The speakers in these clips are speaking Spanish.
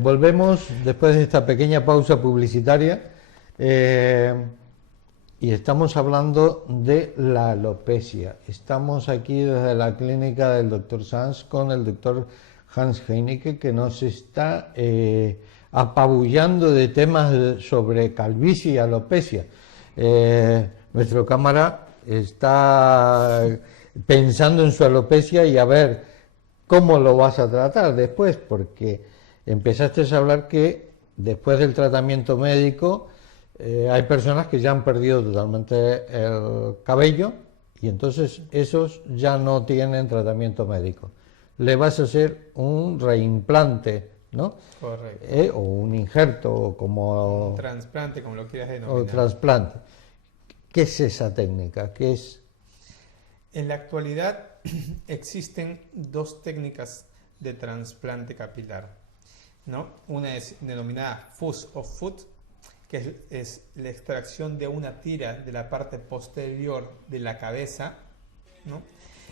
volvemos después de esta pequeña pausa publicitaria y estamos hablando de la alopecia. Estamos aquí desde la clínica del Dr. Sanz con el Dr. Hans Heinecke, que nos está apabullando de temas sobre calvicie y alopecia. Nuestro cámara está pensando en su alopecia y a ver cómo lo vas a tratar después, porque empezaste a hablar que después del tratamiento médico hay personas que ya han perdido totalmente el cabello y entonces esos ya no tienen tratamiento médico. Le vas a hacer un reimplante, ¿no? Correcto. O un injerto, o como... Un trasplante, como lo quieras denominar. O trasplante. ¿Qué es esa técnica? ¿Qué es? En la actualidad existen dos técnicas de trasplante capilar, ¿no? Una es denominada fuse of foot, que es la extracción de una tira de la parte posterior de la cabeza, ¿no?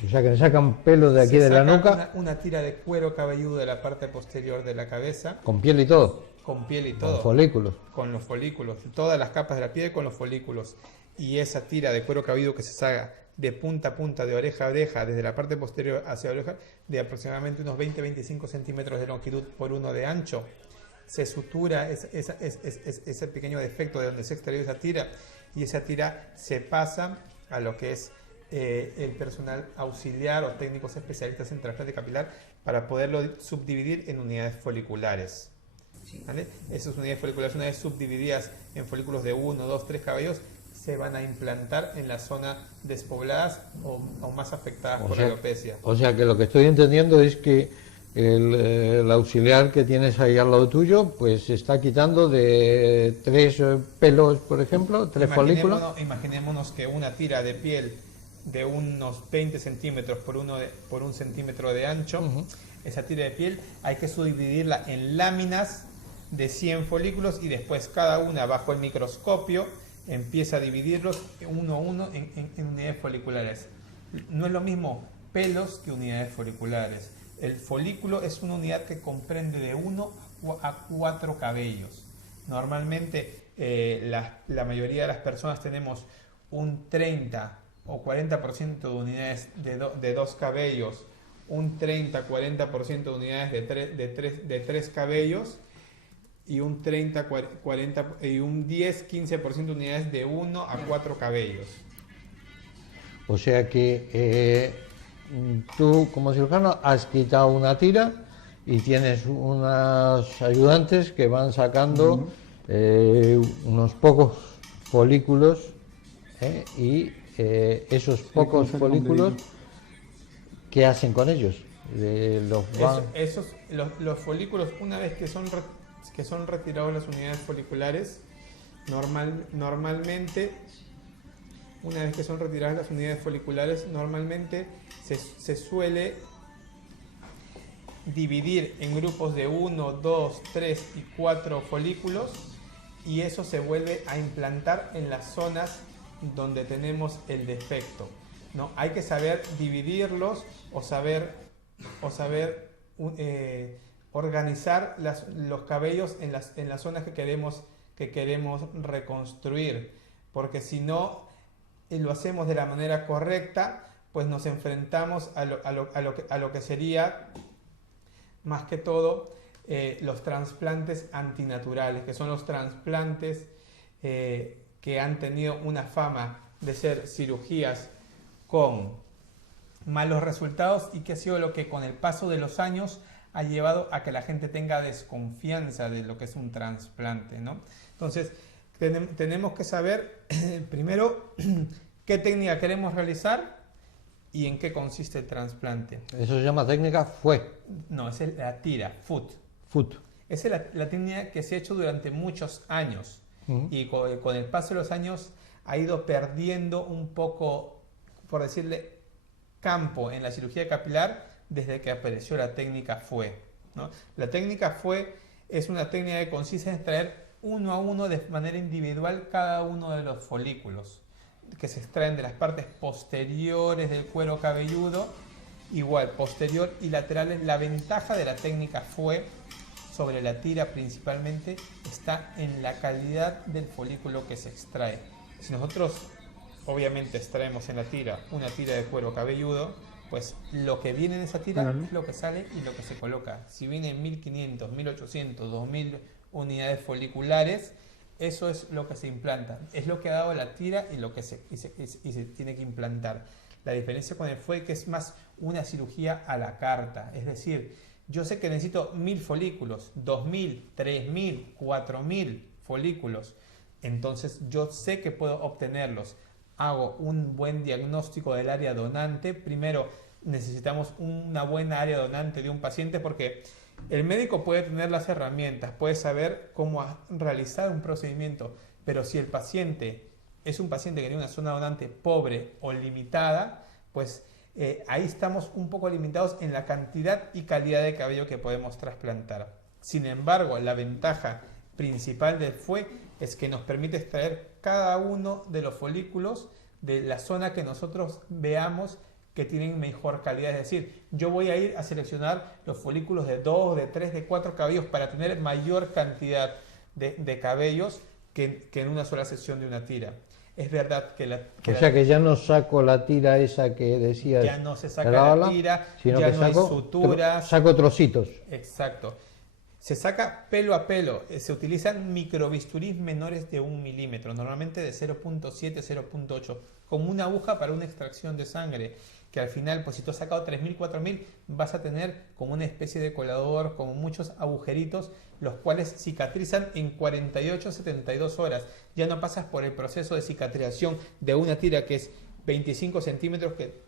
O sea, que le sacan pelo de aquí de la nuca. Una tira de cuero cabelludo de la parte posterior de la cabeza. Con piel y todo. Con piel y todo. Con folículos. Con los folículos. Todas las capas de la piel con los folículos. Y esa tira de cuero cabelludo que se saca de punta a punta, de oreja a oreja, desde la parte posterior hacia la oreja, de aproximadamente unos 20-25 centímetros de longitud por 1 de ancho. Se sutura ese pequeño defecto de donde se extrae esa tira y esa tira se pasa a lo que es el personal auxiliar o técnicos especialistas en trasplante capilar para poderlo subdividir en unidades foliculares. ¿Vale? Esas unidades foliculares, una vez subdivididas en folículos de 1, 2, 3 cabellos, se van a implantar en las zonas despobladas o más afectadas por la alopecia. O sea que lo que estoy entendiendo es que el auxiliar que tienes ahí al lado tuyo, pues se está quitando de 3 pelos, por ejemplo, 3 folículos. Imaginémonos que una tira de piel de unos 20 centímetros por 1 centímetro de ancho, esa tira de piel hay que subdividirla en láminas de 100 folículos y después cada una bajo el microscopio empieza a dividirlos uno a uno en unidades foliculares. No es lo mismo pelos que unidades foliculares. El folículo es una unidad que comprende de 1 a 4 cabellos. Normalmente la mayoría de las personas tenemos un 30 o 40% de unidades de 2 cabellos, un 30-40% de unidades de 3 cabellos y un 30-40 y un 10-15% de unidades de 1 a 4 cabellos. O sea que tú como cirujano has quitado una tira y tienes unos ayudantes que van sacando unos pocos folículos y esos pocos folículos, ¿qué hacen con ellos? Los folículos, una vez que son retirados las unidades foliculares, normalmente, una vez que son retiradas las unidades foliculares, normalmente se suele dividir en grupos de 1, 2, 3 y 4 folículos y eso se vuelve a implantar en las zonas donde tenemos el defecto, ¿no? Hay que saber dividirlos o saber organizar los cabellos en las zonas que queremos reconstruir, porque si no lo hacemos de la manera correcta, pues nos enfrentamos a lo que sería más que todo los trasplantes antinaturales, que son los trasplantes que han tenido una fama de ser cirugías con malos resultados y que ha sido lo que con el paso de los años ha llevado a que la gente tenga desconfianza de lo que es un trasplante, ¿no? Entonces, tenemos que saber primero qué técnica queremos realizar y en qué consiste el trasplante. Eso se llama técnica FUE. No, es la tira, foot. Esa es la técnica que se ha hecho durante muchos años y con el paso de los años ha ido perdiendo un poco, por decirle, campo en la cirugía capilar desde que apareció la técnica FUE, ¿no? La técnica FUE es una técnica que consiste en extraer uno a uno de manera individual cada uno de los folículos que se extraen de las partes posteriores del cuero cabelludo, igual posterior y laterales. La ventaja de la técnica FUE sobre la tira principalmente está en la calidad del folículo que se extrae. Si nosotros obviamente extraemos en la tira una tira de cuero cabelludo, pues lo que viene en esa tira es lo que sale y lo que se coloca. Si vienen 1500, 1800, 2000 unidades foliculares, eso es lo que se implanta. Es lo que ha dado la tira y lo que se tiene que implantar. La diferencia con el fue que es más una cirugía a la carta. Es decir, yo sé que necesito 1000 folículos, 2000, 3000, 4000 folículos. Entonces yo sé que puedo obtenerlos. Hago un buen diagnóstico del área donante. Primero necesitamos una buena área donante de un paciente porque el médico puede tener las herramientas, puede saber cómo realizar un procedimiento, pero si el paciente es un paciente que tiene una zona donante pobre o limitada, pues ahí estamos un poco limitados en la cantidad y calidad de cabello que podemos trasplantar. Sin embargo, la ventaja principal del FUE es que nos permite extraer cada uno de los folículos de la zona que nosotros veamos que tienen mejor calidad. Es decir, yo voy a ir a seleccionar los folículos de 2, de 3, de 4 cabellos para tener mayor cantidad de cabellos que en una sola sesión de una tira. Es verdad que o sea que ya no saco la tira esa que decías. Ya no se saca la tira, ya no hay suturas. Saco trocitos. Exacto. Se saca pelo a pelo. Se utilizan microbisturís menores de 1 milímetro, normalmente de 0.7, 0.8, como una aguja para una extracción de sangre. Que al final, pues si tú has sacado 3000, 4000, vas a tener como una especie de colador, como muchos agujeritos, los cuales cicatrizan en 48, 72 horas. Ya no pasas por el proceso de cicatrización de una tira que es 25 centímetros, que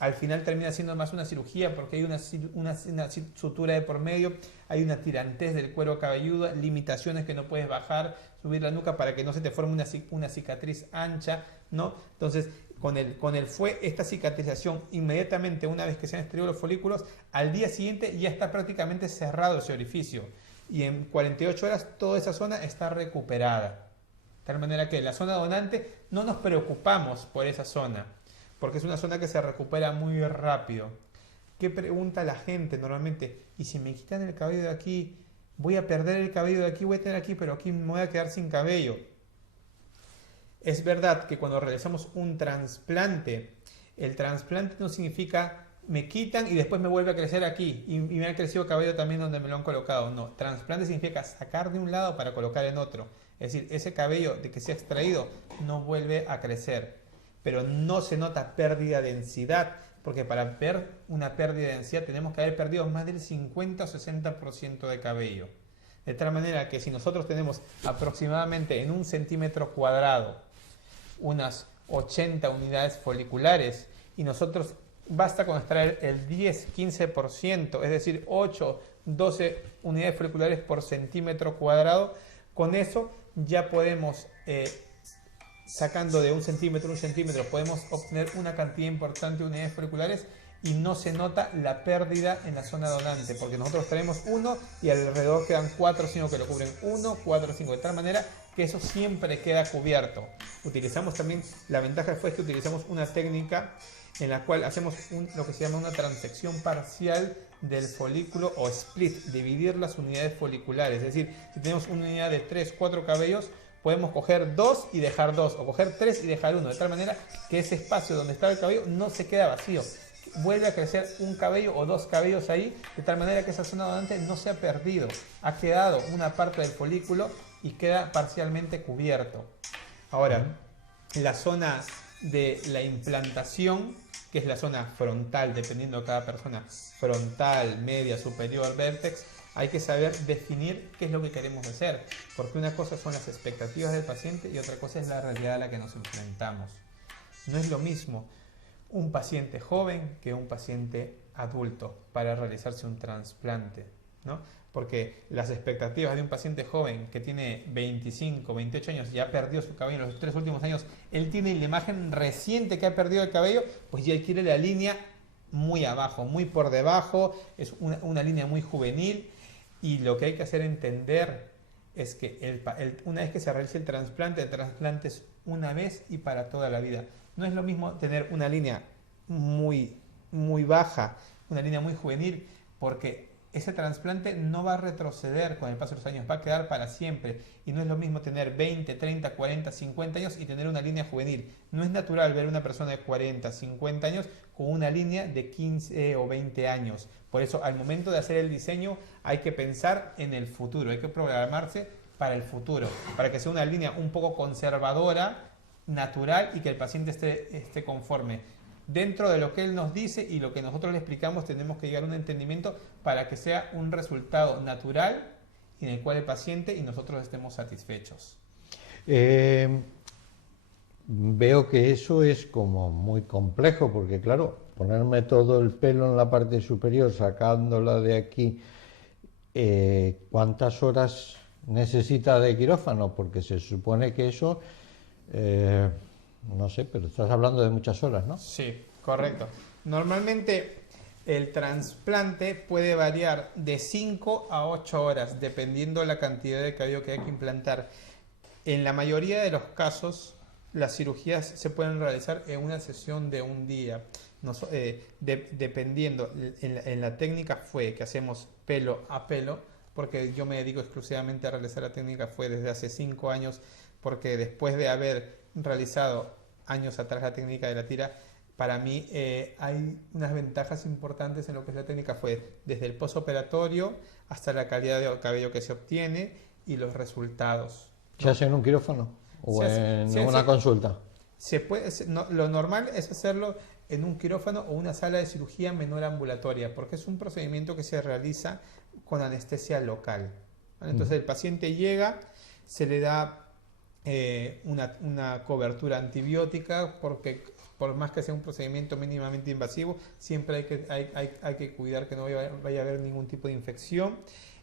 al final termina siendo más una cirugía porque hay una sutura de por medio, hay una tirantez del cuero cabelludo, limitaciones que no puedes bajar, subir la nuca para que no se te forme una cicatriz ancha, ¿no? Entonces, con el FUE, esta cicatrización, inmediatamente una vez que se han extraído los folículos, al día siguiente ya está prácticamente cerrado ese orificio y en 48 horas toda esa zona está recuperada. De tal manera que la zona donante no nos preocupamos por esa zona, porque es una zona que se recupera muy rápido. ¿Qué pregunta la gente normalmente? ¿Y si me quitan el cabello de aquí? Voy a perder el cabello de aquí, voy a tener aquí, pero aquí me voy a quedar sin cabello. Es verdad que cuando realizamos un trasplante, el trasplante no significa me quitan y después me vuelve a crecer aquí y me ha crecido cabello también donde me lo han colocado. No, trasplante significa sacar de un lado para colocar en otro. Es decir, ese cabello de que se ha extraído no vuelve a crecer, pero no se nota pérdida de densidad, porque para ver una pérdida de densidad tenemos que haber perdido más del 50 o 60% de cabello. De tal manera que si nosotros tenemos aproximadamente en 1 centímetro cuadrado unas 80 unidades foliculares y nosotros basta con extraer el 10-15%, es decir, 8-12 unidades foliculares por centímetro cuadrado, con eso ya podemos, sacando de 1 centímetro, podemos obtener una cantidad importante de unidades foliculares y no se nota la pérdida en la zona donante, porque nosotros traemos 1 y alrededor quedan 4 o 5 que lo cubren, 1, 4, 5, de tal manera que eso siempre queda cubierto. Utilizamos también, la ventaja fue que utilizamos una técnica en la cual hacemos lo que se llama una transección parcial del folículo o split, dividir las unidades foliculares, es decir, si tenemos una unidad de 3, 4 cabellos, podemos coger 2 y dejar 2, o coger 3 y dejar 1, de tal manera que ese espacio donde está el cabello no se queda vacío. Vuelve a crecer un cabello o 2 cabellos ahí, de tal manera que esa zona donante no se ha perdido, ha quedado una parte del folículo y queda parcialmente cubierto. Ahora, la zona de la implantación, que es la zona frontal, dependiendo de cada persona, frontal, media, superior, vértex, hay que saber definir qué es lo que queremos hacer, porque una cosa son las expectativas del paciente y otra cosa es la realidad a la que nos enfrentamos. No es lo mismo un paciente joven que un paciente adulto para realizarse un trasplante, ¿no? Porque las expectativas de un paciente joven que tiene 25, 28 años, ya perdió su cabello en los 3 últimos años, él tiene la imagen reciente que ha perdido el cabello, pues ya quiere la línea muy abajo, muy por debajo, es una línea muy juvenil, y lo que hay que hacer entender es que una vez que se realice el trasplante es una vez y para toda la vida. No es lo mismo tener una línea muy baja, una línea muy juvenil, porque ese trasplante no va a retroceder con el paso de los años, va a quedar para siempre. Y no es lo mismo tener 20, 30, 40, 50 años y tener una línea juvenil. No es natural ver una persona de 40, 50 años con una línea de 15 o 20 años. Por eso, al momento de hacer el diseño, hay que pensar en el futuro, hay que programarse para el futuro, para que sea una línea un poco conservadora, natural, y que el paciente esté conforme. Dentro de lo que él nos dice y lo que nosotros le explicamos, tenemos que llegar a un entendimiento para que sea un resultado natural en el cual el paciente y nosotros estemos satisfechos. Veo que eso es como muy complejo, porque claro, ponerme todo el pelo en la parte superior, sacándola de aquí, ¿cuántas horas necesita de quirófano? Porque se supone que eso... no sé, pero estás hablando de muchas horas, ¿no? Sí, correcto. Normalmente el trasplante puede variar de 5 a 8 horas, dependiendo la cantidad de cabello que hay que implantar. En la mayoría de los casos, las cirugías se pueden realizar en una sesión de un día. Dependiendo, en la técnica fue que hacemos pelo a pelo, porque yo me dedico exclusivamente a realizar la técnica fue desde hace 5 años, porque después de haber realizado años atrás la técnica de la tira, para mí hay unas ventajas importantes en lo que es la técnica fue desde el postoperatorio hasta la calidad de cabello que se obtiene y los resultados, ¿no? ¿Se hace en un quirófano o en una consulta? Lo normal es hacerlo en un quirófano o una sala de cirugía menor ambulatoria, porque es un procedimiento que se realiza con anestesia local, ¿vale? Entonces el paciente llega, se le da una cobertura antibiótica, porque por más que sea un procedimiento mínimamente invasivo, siempre hay que cuidar que no vaya a haber ningún tipo de infección,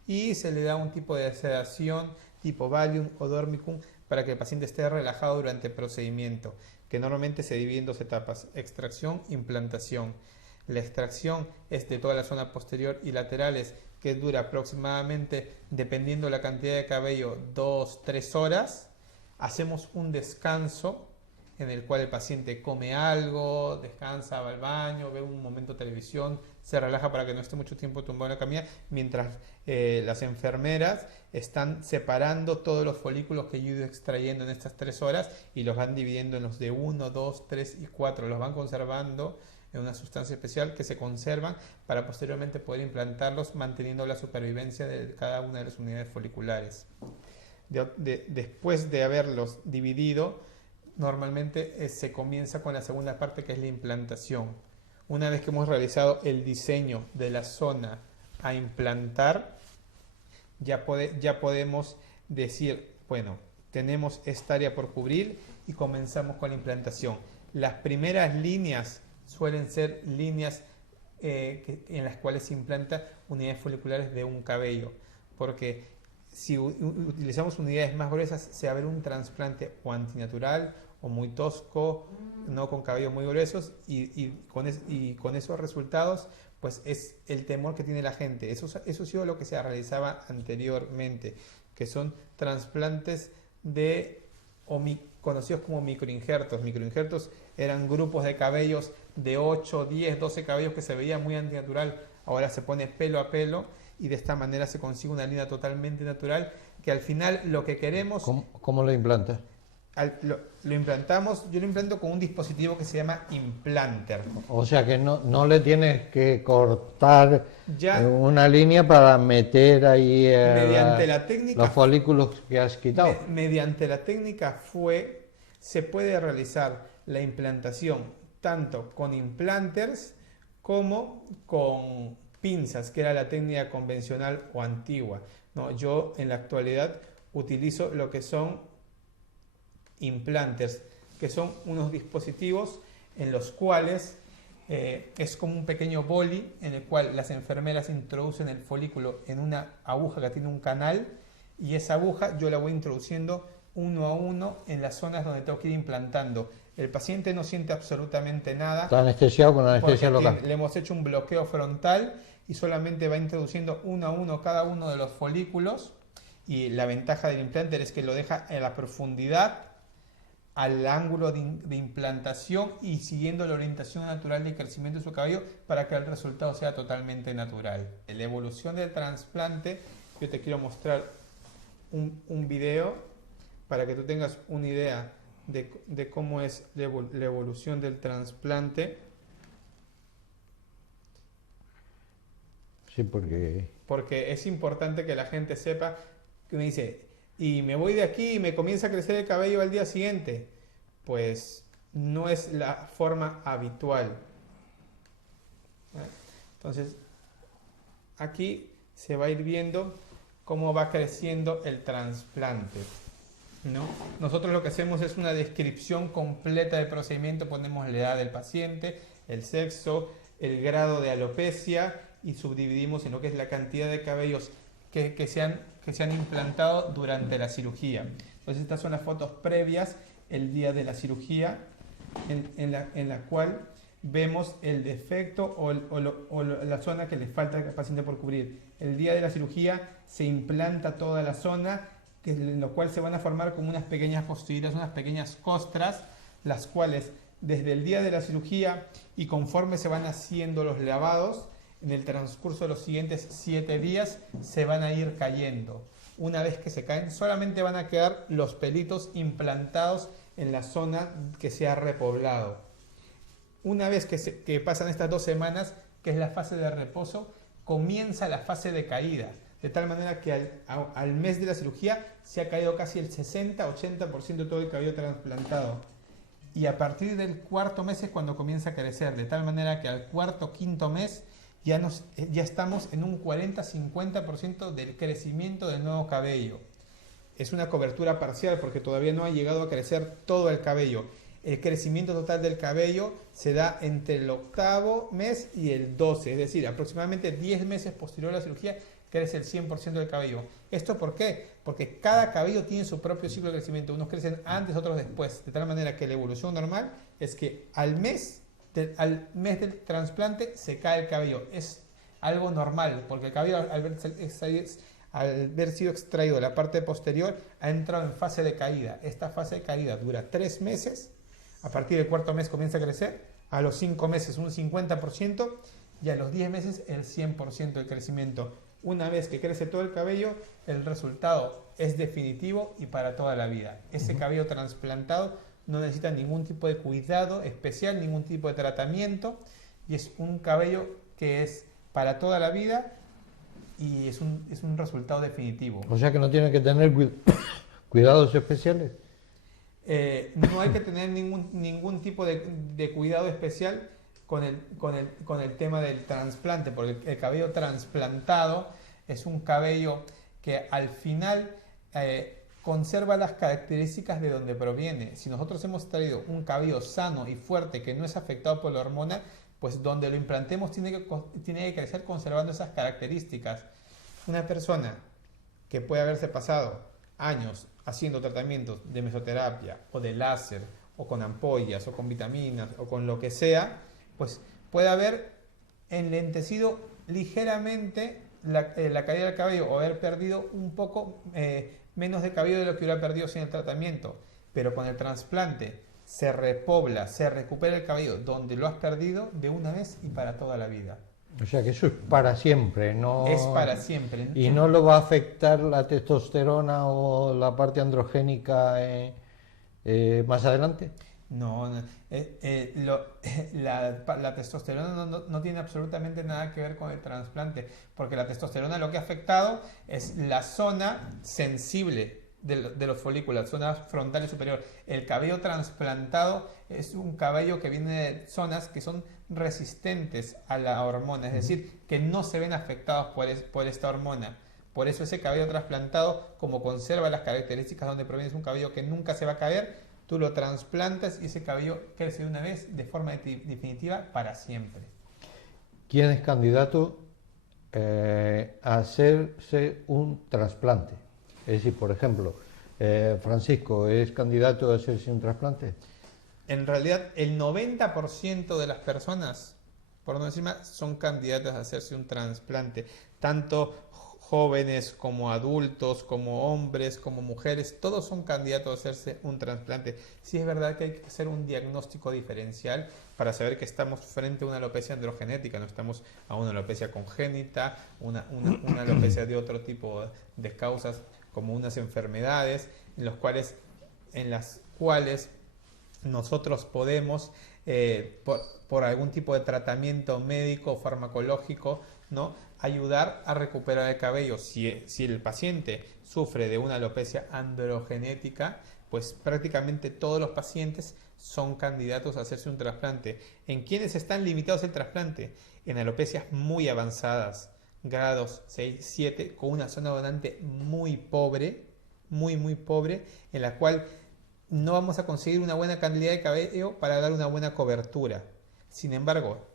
y se le da un tipo de sedación tipo Valium o Dormicum para que el paciente esté relajado durante el procedimiento, que normalmente se divide en 2 etapas: extracción, implantación. La extracción es de toda la zona posterior y laterales, que dura aproximadamente, dependiendo de la cantidad de cabello, 2-3 horas. Hacemos un descanso en el cual el paciente come algo, descansa, va al baño, ve un momento de televisión, se relaja para que no esté mucho tiempo tumbado en la camilla, mientras las enfermeras están separando todos los folículos que yo he ido extrayendo en estas 3 horas y los van dividiendo en los de 1, 2, 3 y 4. Los van conservando en una sustancia especial que se conservan para posteriormente poder implantarlos, manteniendo la supervivencia de cada una de las unidades foliculares. Después de haberlos dividido, normalmente se comienza con la segunda parte, que es la implantación. Una vez que hemos realizado el diseño de la zona a implantar, ya podemos decir, bueno, tenemos esta área por cubrir y comenzamos con la implantación. Las primeras líneas suelen ser líneas en las cuales se implanta unidades foliculares de un cabello, porque si utilizamos unidades más gruesas, se va a ver un trasplante o antinatural o muy tosco, no con cabellos muy gruesos, y con esos resultados, pues es el temor que tiene la gente. Eso ha sido lo que se realizaba anteriormente, que son trasplantes conocidos como microinjertos. Microinjertos eran grupos de cabellos de 8, 10, 12 cabellos que se veía muy antinatural. Ahora se pone pelo a pelo, y de esta manera se consigue una línea totalmente natural, que al final lo que queremos... ¿Cómo lo implantas? Lo implantamos, yo lo implanto con un dispositivo que se llama implanter. O sea que no le tienes que cortar ya una línea para meter ahí mediante la técnica, los folículos que has quitado. Mediante la técnica se puede realizar la implantación tanto con implanters como con pinzas, que era la técnica convencional o antigua. No, yo en la actualidad utilizo lo que son implanters, que son unos dispositivos en los cuales es como un pequeño boli en el cual las enfermeras introducen el folículo en una aguja que tiene un canal, y esa aguja yo la voy introduciendo uno a uno en las zonas donde tengo que ir implantando. El paciente no siente absolutamente nada. Está anestesiado con anestesia local. Le hemos hecho un bloqueo frontal y solamente va introduciendo uno a uno cada uno de los folículos, y la ventaja del implanter es que lo deja en la profundidad al ángulo de implantación y siguiendo la orientación natural de crecimiento de su cabello para que el resultado sea totalmente natural. La evolución del trasplante, yo te quiero mostrar un video para que tú tengas una idea de cómo es la evolución del trasplante. Sí, porque es importante que la gente sepa que me dice, y me voy de aquí y me comienza a crecer el cabello al día siguiente. Pues no es la forma habitual. Entonces, aquí se va a ir viendo cómo va creciendo el trasplante, ¿no? Nosotros lo que hacemos es una descripción completa del procedimiento, ponemos la edad del paciente, el sexo, el grado de alopecia y subdividimos en lo que es la cantidad de cabellos que se han implantado durante la cirugía. Entonces estas son las fotos previas, el día de la cirugía, en la cual vemos el defecto o la zona que le falta al paciente por cubrir. El día de la cirugía se implanta toda la zona, en lo cual se van a formar como unas pequeñas costillas, unas pequeñas costras, las cuales desde el día de la cirugía y conforme se van haciendo los lavados, en el transcurso de los siguientes 7 días se van a ir cayendo. Una vez que se caen, solamente van a quedar los pelitos implantados en la zona que se ha repoblado. Una vez que pasan estas 2 semanas, que es la fase de reposo, comienza la fase de caída. De tal manera que al mes de la cirugía se ha caído casi el 60-80% de todo el cabello trasplantado. Y a partir del 4.º mes es cuando comienza a crecer. De tal manera que al 4.º, 5.º mes ya estamos en un 40-50% del crecimiento del nuevo cabello. Es una cobertura parcial porque todavía no ha llegado a crecer todo el cabello. El crecimiento total del cabello se da entre el 8.º mes y el 12, es decir, aproximadamente 10 meses posterior a la cirugía crece el 100% del cabello. ¿Esto por qué? Porque cada cabello tiene su propio ciclo de crecimiento. Unos crecen antes, otros después. De tal manera que la evolución normal es que al mes del trasplante se cae el cabello. Es algo normal, porque el cabello al haber sido extraído de la parte posterior ha entrado en fase de caída. Esta fase de caída dura 3 meses. A partir del 4.º mes comienza a crecer. A los 5 meses un 50% y a los 10 meses el 100% del crecimiento. Una vez que crece todo el cabello, el resultado es definitivo y para toda la vida. Ese cabello trasplantado no necesita ningún tipo de cuidado especial, ningún tipo de tratamiento, y es un cabello que es para toda la vida y es un resultado definitivo. O sea que no tiene que tener cuidados especiales. No hay que tener ningún tipo de cuidado especial con el tema del trasplante, porque el cabello trasplantado es un cabello que al final conserva las características de donde proviene. Si nosotros hemos traído un cabello sano y fuerte que no es afectado por la hormona, pues donde lo implantemos tiene que crecer conservando esas características. Una persona que puede haberse pasado años haciendo tratamientos de mesoterapia o de láser o con ampollas o con vitaminas o con lo que sea, pues puede haber enlentecido ligeramente la caída del cabello o haber perdido un poco menos de cabello de lo que hubiera perdido sin el tratamiento. Pero con el trasplante se repobla, se recupera el cabello donde lo has perdido de una vez y para toda la vida. O sea que eso es para siempre, ¿no? Es para siempre. ¿Y no lo va a afectar la testosterona o la parte androgénica más adelante? No, la testosterona no tiene absolutamente nada que ver con el trasplante, porque la testosterona lo que ha afectado es la zona sensible de los folículos, la zona frontal y superior. El cabello trasplantado es un cabello que viene de zonas que son resistentes a la hormona, es decir, que no se ven afectados por esta hormona. Por eso ese cabello trasplantado, como conserva las características donde proviene, es un cabello que nunca se va a caer. Tú lo trasplantas y ese cabello crece de una vez de forma definitiva para siempre. ¿Quién es candidato a hacerse un trasplante? Es decir, por ejemplo, Francisco, ¿es candidato a hacerse un trasplante? En realidad, el 90% de las personas, por no decir más, son candidatas a hacerse un trasplante. Tanto jóvenes como adultos, como hombres, como mujeres, todos son candidatos a hacerse un trasplante. Sí es verdad que hay que hacer un diagnóstico diferencial para saber que estamos frente a una alopecia androgenética, no estamos a una alopecia congénita, una alopecia de otro tipo de causas, como unas enfermedades en las cuales nosotros podemos, por algún tipo de tratamiento médico o farmacológico, ¿no?, ayudar a recuperar el cabello. Si el paciente sufre de una alopecia androgenética, pues prácticamente todos los pacientes son candidatos a hacerse un trasplante. ¿En quiénes están limitados el trasplante? En alopecias muy avanzadas, grados 6, 7, con una zona donante muy pobre, muy pobre, en la cual no vamos a conseguir una buena cantidad de cabello para dar una buena cobertura. Sin embargo,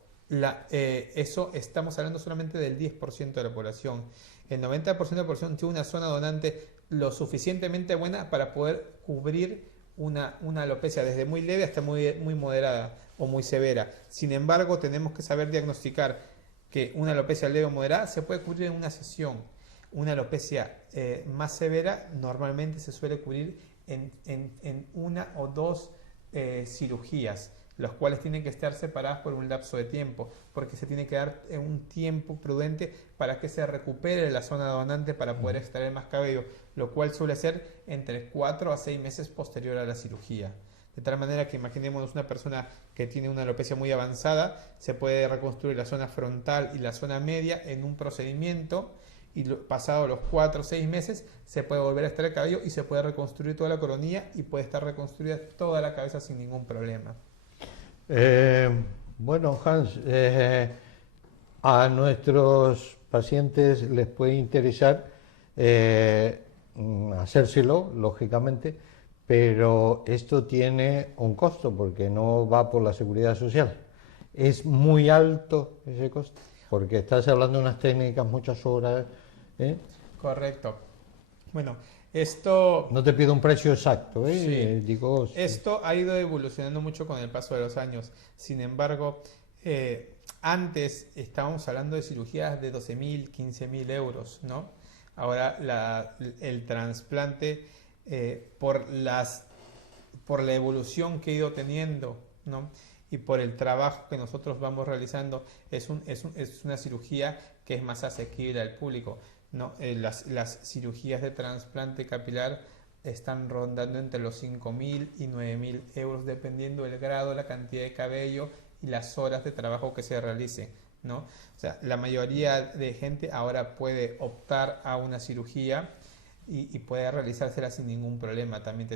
eso estamos hablando solamente del 10% de la población. El 90% de la población tiene una zona donante lo suficientemente buena para poder cubrir una alopecia desde muy leve hasta muy moderada o muy severa. Sin embargo, tenemos que saber diagnosticar que una alopecia leve o moderada se puede cubrir en una sesión. Una alopecia más severa normalmente se suele cubrir en una o dos cirugías, los cuales tienen que estar separadas por un lapso de tiempo, porque se tiene que dar un tiempo prudente para que se recupere la zona donante para poder extraer más cabello, lo cual suele ser entre 4 a 6 meses posterior a la cirugía. De tal manera que imaginemos una persona que tiene una alopecia muy avanzada, se puede reconstruir la zona frontal y la zona media en un procedimiento, y pasado los 4 o 6 meses se puede volver a extraer el cabello y se puede reconstruir toda la coronilla y puede estar reconstruida toda la cabeza sin ningún problema. Bueno, Hans, a nuestros pacientes les puede interesar hacérselo, lógicamente, pero esto tiene un costo porque no va por la seguridad social. ¿Es muy alto ese costo? Porque estás hablando de unas técnicas, muchas horas. Correcto. Bueno, esto... No te pido un precio exacto, Sí. digo... Esto ha ido evolucionando mucho con el paso de los años. Sin embargo, antes estábamos hablando de cirugías de 12.000, 15.000 euros, ¿no? Ahora el trasplante, por la evolución que ha ido teniendo, ¿no?, y por el trabajo que nosotros vamos realizando, es una cirugía que es más asequible al público, ¿no? Las cirugías de trasplante capilar están rondando entre los 5.000 y 9.000 euros, dependiendo del grado, la cantidad de cabello y las horas de trabajo que se realicen, ¿no? O sea, la mayoría de gente ahora puede optar a una cirugía y puede realizársela sin ningún problema. También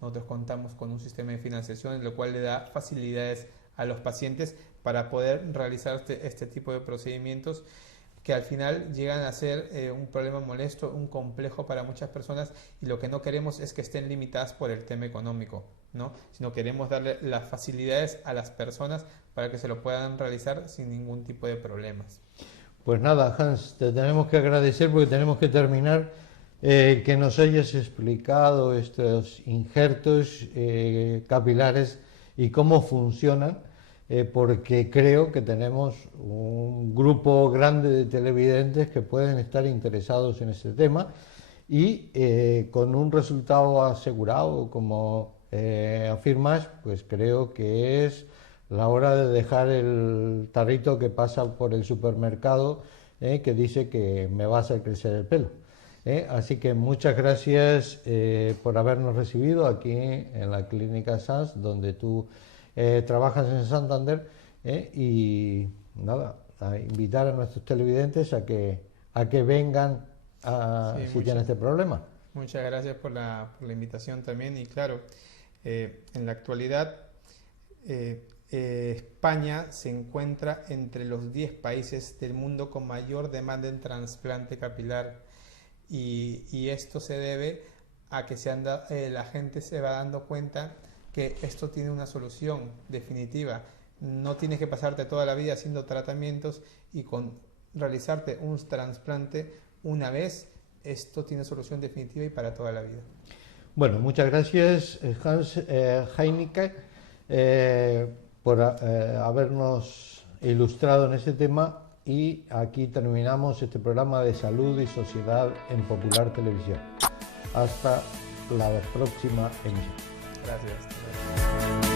nosotros contamos con un sistema de financiación, lo cual le da facilidades a los pacientes para poder realizar este tipo de procedimientos, que al final llegan a ser un problema molesto, un complejo para muchas personas, y lo que no queremos es que estén limitadas por el tema económico, ¿no?, sino queremos darle las facilidades a las personas para que se lo puedan realizar sin ningún tipo de problemas. Pues nada, Hans, te tenemos que agradecer porque tenemos que terminar, que nos hayas explicado estos injertos capilares y cómo funcionan. Porque creo que tenemos un grupo grande de televidentes que pueden estar interesados en este tema y con un resultado asegurado, como afirmas, pues creo que es la hora de dejar el tarrito que pasa por el supermercado que dice que me va a hacer crecer el pelo. Así que muchas gracias por habernos recibido aquí en la Clínica Sanz, donde tú trabajas en Santander, y nada, a invitar a nuestros televidentes a que vengan si tienen este problema. Muchas gracias por la invitación también. Y claro, en la actualidad España se encuentra entre los 10 países del mundo con mayor demanda en trasplante capilar, y esto se debe a que la gente se va dando cuenta que esto tiene una solución definitiva. No tienes que pasarte toda la vida haciendo tratamientos, y con realizarte un trasplante una vez, esto tiene solución definitiva y para toda la vida. Bueno, muchas gracias, Hans Heinecke, por habernos ilustrado en este tema, y aquí terminamos este programa de salud y sociedad en Popular Televisión. Hasta la próxima emisión. Gracias.